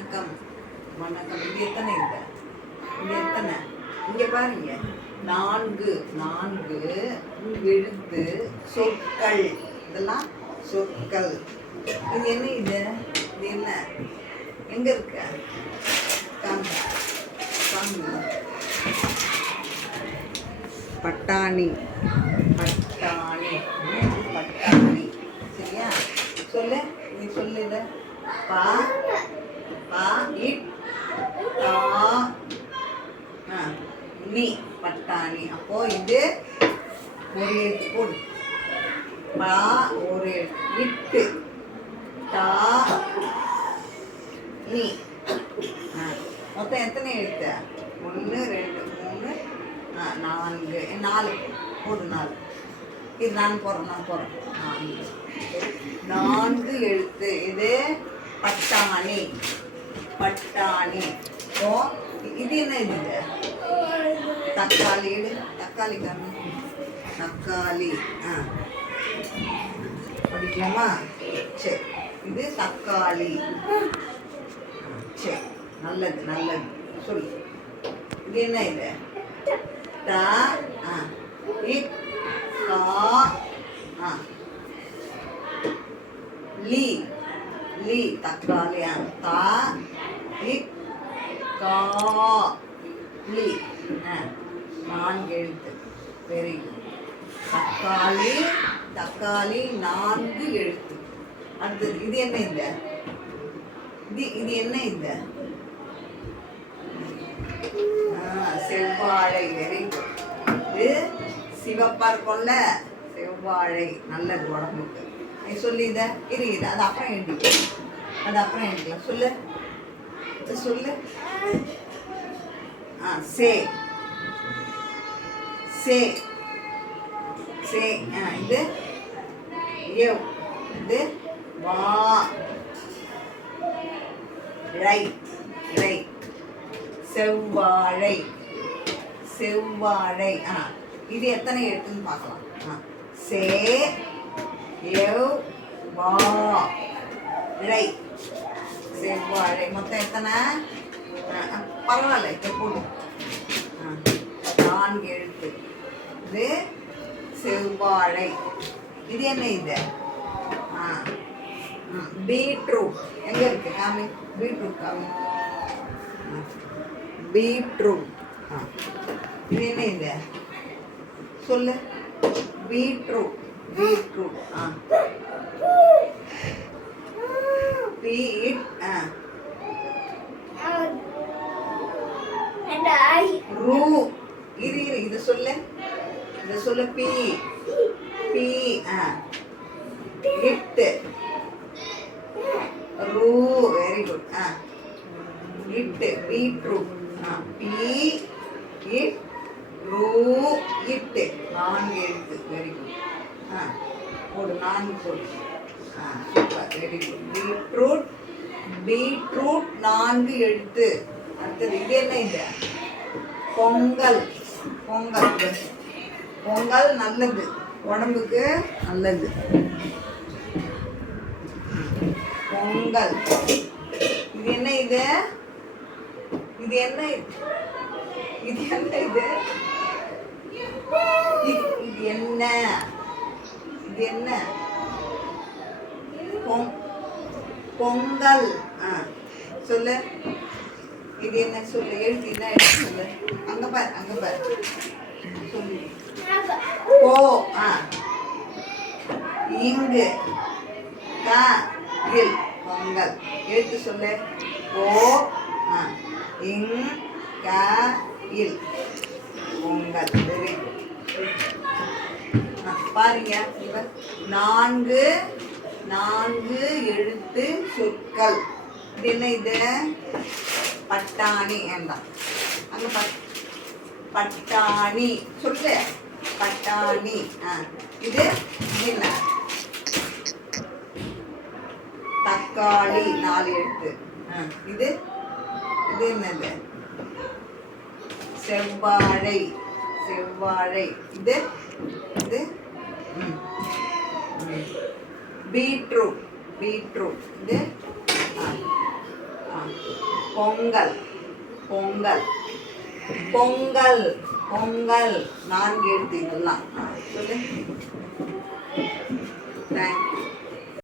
வணக்கம் வணக்கம். இது எத்தனை இல்லை, இது எத்தனை? இங்கே பாருங்க, 4 4 எழுத்து சொற்கள். இதெல்லாம் சொற்கள். இது என்ன? இது என்ன? எங்க இருக்க? பட்டாணி பட்டாணி பட்டாணி. சரியா? சொல்லு, நீ சொல்லு. இத பா பா இட் தா நீ பட்டாணி. அப்போ இது ஒரு எழுத்து போடு. பா ஒரு எழுத்து, இட்டு தா நீ. மொத்தம் எத்தனை எழுத்து? 1 2 3 4 4 போடு. 4 இது நான் போகிறேன் 4 எழுத்து. இது பட்டாணி பட்டாணி. ஓ, இது என்ன? இது தக்காளி. தக்காளி கம்மி. தக்காளி. படிக்கலாமா? சரி, இது தக்காளி. சரி, நல்லது நல்லது. சொல்லு, இது என்ன? இது தா இக் கா லீ லீ தக்காளி. தா இக் கா லீ. 4 எழுத்து. Very good. தக்காளி தக்காளி 4 எழுத்து. அடுத்தது இது என்ன? இது என்ன? இது செவ்வாழை. Very good. இது சிவப்பா இருக்கும்ல, செவ்வாழை. நல்லது உடம்புக்கு. நீ சொல்லி இதை இது அது அப்புறம் எழுதிக்கலாம். சொல்லு சொல்லு. சே சே சே. இது எவ். இது வா ரை ரை. செவ்வாழை செவ்வாழை. இது எத்தனை எழுத்துன்னு பார்க்கலாம். சே எவ் வா ரை செவ்வாழை. மொத்தம் எத்தனை? பரவாயில்ல, இப்போ போடு. 4 எழுத்து. இது செவ்வாழை. இது என்ன? இது பீட்ரூட். எங்க இருக்கு? காமி. பீட்ரூட் காமி. பீட்ரூட். இது என்ன? இது சொல்லு. Beetroot beetroot. பீட் ரூ. இது சொல்லு. இது சொல்லு. பி பி இட்டு ரூ. Very good. இட்டு பீட்ரூட். பி இட் ரூ இட்டு. 4 எழுத்து. Very good. போடு. 4 போடு. Super. Very good. Beetroot beetroot 4 எழுத்து. அடுத்தது இது என்ன? இது பொங்கல் பொங்கல். பொங்கல் நல்லது, உடம்புக்கு நல்லது. பொங்கல். இது என்ன? இது இது என்ன? இது என்ன? இது என்ன? இது என்ன? பொங்கல். சொல்லு. இது என்ன? சொல்லு. எழுத்து என்ன? எழுத்து சொல்லு. அங்க பாரு சொல்லு. ஓ இங்கு கா இல். பொங்கல். எழுத்து சொல்லு. ஓ இங் கா இல். பொங்கல். Very good. பாருங்க, 4 எழுத்து சொற்கள். இது என்ன? இது பட்டாணி. வேண்டாம், அங்க பட்டாணி சொல்லு. பட்டாணி. இது என்ன? தக்காளி. 4 எழுத்து. இது இது என்னது? செவ்வாழை செவ்வாழை. இது இது பீட்ரூட் பீட்ரூட். இது பொங்கல் பொங்கல் பொங்கல் பொங்கல் 4 எழுத்து இதெல்லாம் சொல்லு